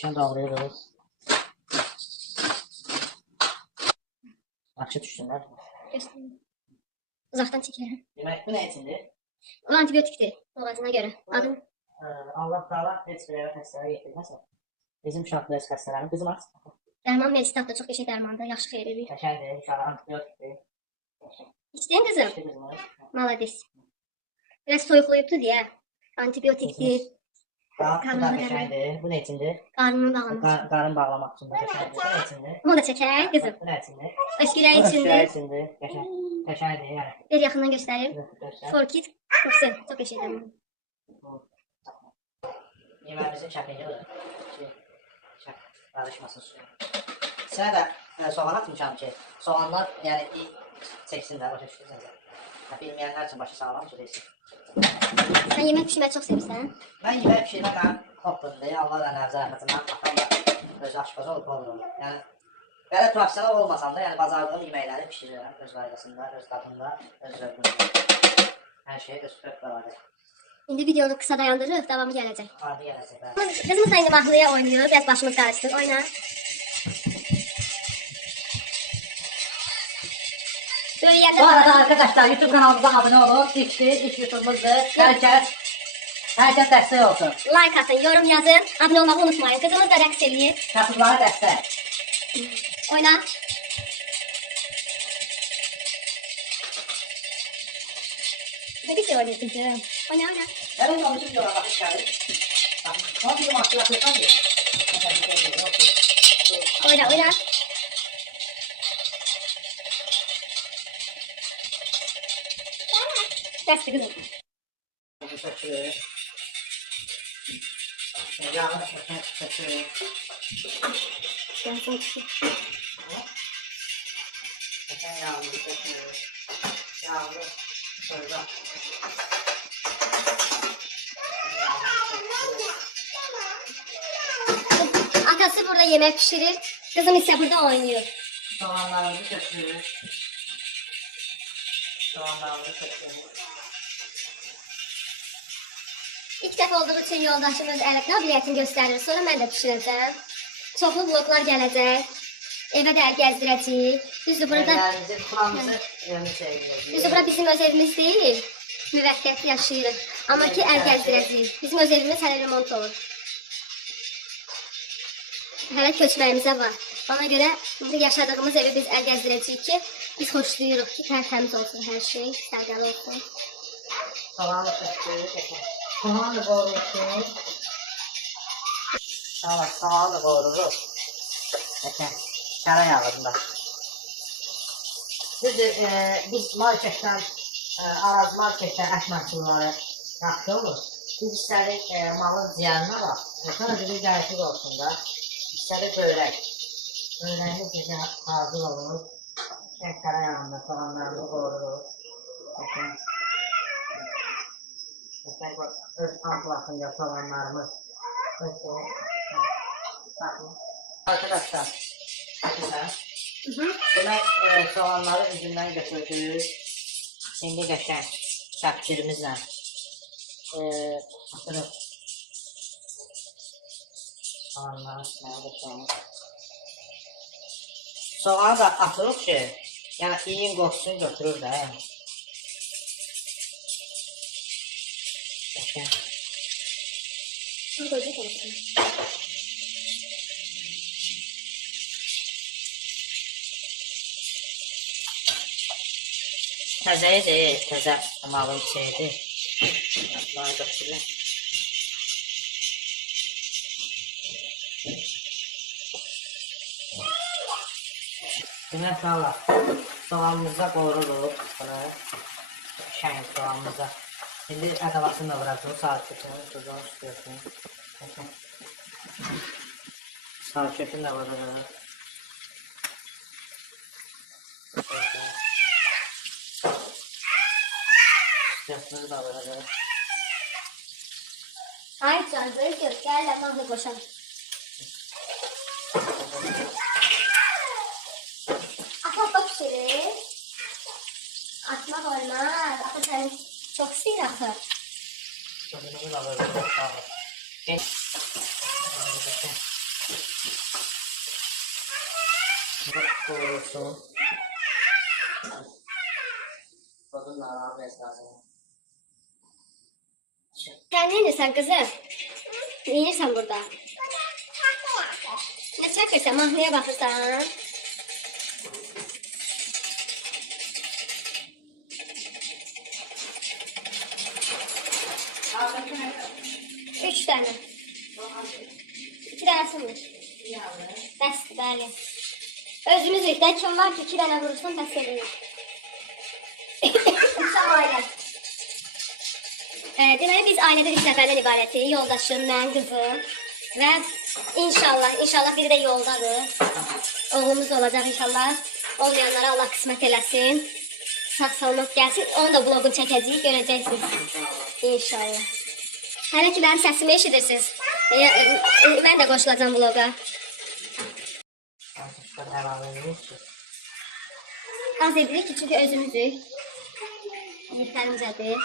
Şimdi doğruyoruz. Akça düşsünler. Uzaktan çekelim. Demek bu ne içindir? O antibiyotiktir. Doğasına göre. Adım. Allah Teala heç bir yerə xəstələrə yetirməsin. Bizim uşaqlarımız xəstələrin qızım az. Derman Medistat'da çok yaşa dermanda. Yaxşı xeyir edir. Qəşəngdir, inşallah antibiotikdir. İçdin kızım? İşte qızımız. Malades. Biraz soyuqlayıbdı diye. Antibiyotikdir. Bu da qəşəngdir. Bu ne içindir? Qarnını bağlamaq. Qarın bağlamaq üçün də qəşəngdir. Bu ne içindir? Onu da çəkək kızım. Bu ne içindir? Öskürək Bu içindir. içindir. Qəşəngdir yəni. Bir yaxından göstəreyim. Göstər. Forkit. Yoxsa çok yaşa derman. Yeməğimizin çəpini o da. Çəp qarışmasın suya. Sənə də soğan atmışam ki, soğanlar yəni çəksinlər, başa düşürsünüz. Bilməyənlər üçün başa sağlam su deyilsin. Sen yemek pişirmeyi çok sevirsən. Mən yemək pişirməm hoppundur. Allah da nəvzə rəhmətimdən atam da öz aşpaz olub olurum. Yəni, belə profesional olmasam da, yəni bazardığım yeməkləri pişirirəm. Öz qaydasında, öz dadında, öz zövqündə. Hər şey öz fövqəladə. İndi videonu kısa dayandırırıq, davamı gələcək. Ardı gələcək. Kızımız da indi mahnıya oynuyor, biraz başımız karıştı. Oyna. Böyle yerde Bu arada arkadaşlar YouTube kanalımıza abone olun. İlk YouTube'umuzdur. Herkes dəstək olsun. like atın, yorum yazın, abone olmayı unutmayın. Kızımız da rəqs eləyir. Kasıblara dəstək. Oyna. Ne bir şey oynuyorsun kızım? Oyna oyna. Gəlin onu bizim yola baxış gəlir. Onu bizim aklı atırsan ki. Oyna oyna. Dersi kızım. Bu çəkir. Yağını çəkir. Ben sana tutayım. Çəkən yağını çəkir. Yağını soyacaq. Atası burada yemek pişirir. Kızım ise burada oynuyor. Soğanlarımızı çəkir. Soğanlarımızı çəkir. İlk dəfə olduğu üçün yoldaşımız Əlif qabiliyyətini göstərir. Sonra mən də pişirəcəm. Çoxlu vloglar gələcək. Evə də gəzdirəcəyik. Düzdür burada. Evlərimizin planımızı çəkir. Düzdür bura bizim öz evimiz deyil. Müvəqqəti yaşayırıq. Amma ki əl gəzdirəcəyik. Bizim öz evimiz hələ remont olur. Hələ köçməyimizə var. Ona görə bu yaşadığımız evi biz əl gəzdirəcəyik ki, biz xoşlayırıq ki, tərtəmiz olsun hər şey, sərgəli olsun. Soğanı çəkir. Soğanı qoyursun. Soğanı qoyurur. Bakın, kara yağında. Biz marketdən, araz marketdən ət məhsulları yaxşılır. Biz istərik malın ziyarına bax. Sonra bir dəyişik olsun da. İstərik börək. Börəyimiz bizə hazır olur. Kara yağında soğanlarını qoyurur. Bakın. Öz antlaşınca soğanlarımız. Arkadaşlar, demək soğanları üzümdən götürdük. İndi qəşəng səpkirimizlə atırıq. Soğanları qəşəng. Soğanı da atırıq ki, yəni iyin qoxusunu götürür də. Qəşəng. Təzəyidir, təzə malın şeyidir. Bunları götürürəm. Demək valla, soğanımıza qoyururuq bunu. Şəng soğanımıza. Şimdi ədavasını da bırakın, saat kötünü, tuzunu tutuyorsun. Saat kötünü de vururuz. Kötünü de vururuz. Ay canım, gel lan mahlı koşalım. Ata pişirir. Atmak olmaz. Ata sen çok sinir atır. Tuzumuzu da alırız. Çok sağ olun. Geç. Doğrusu. Kodun alarmı esnasında. Sen neynirsən qızım? Neynirsən burada? Nə çəkirsən? Mahnıya baxırsan? Üç dənə. İki dənəsi mi? Bəsdir, bəli. Özümüzlükdə kim var ki, 2 dənə vurursun, bəs edilir. Uşaq ailə. Deməli, biz ailədə 3 nəfərdən ibarətik. Yoldaşım, mən, qızım. Və inşallah biri də yoldadır. Oğlumuz olacaq inşallah. Olmayanlara Allah qismət eləsin. Sağ-salamat gəlsin. Onu da vlogun çəkəcəyik, görəcəksiniz. İnşallah. Hələ ki, mənim səsimi eşidirsiniz. Mən də qoşulacam vloga. Az edirik ki, çünki özümüzük. Yetərimcədir.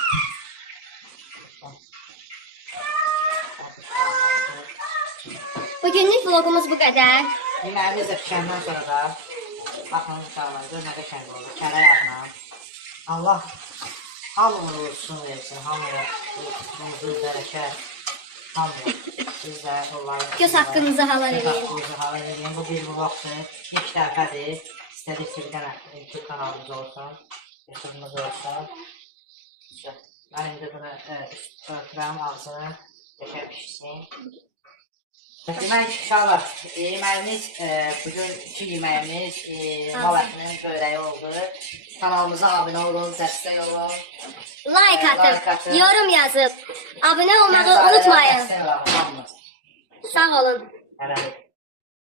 Bugünlük vlogumuz bu qədər. Yeməyimiz də pişəndən sonra da baxın inşallah gör nə qəşəng olur. Kərə yağla. Allah hamını uğursun versin. Hamını tutduğumuzu bərəkət. Hamını. Siz də onları... Göz haqqınızı halal edin. Göz haqqınızı halal edin. Bu bir vlogdur. İlk dəfədir. İstədik bir dənə YouTube kanalımız olsun. YouTube'umuz olsun. Ben indi bunu örtürəm ağzını. Qəşəng pişsin. Demək inşallah yeməyimiz, bugünkü yeməyimiz mal ətinin böreği oldu. Kanalımıza abunə olun, dəstək olun. Like atın, yorum yazın. Abunə olmağı unutmayın. Dəstək olun, hamınız. Sağ olun. Hələlik.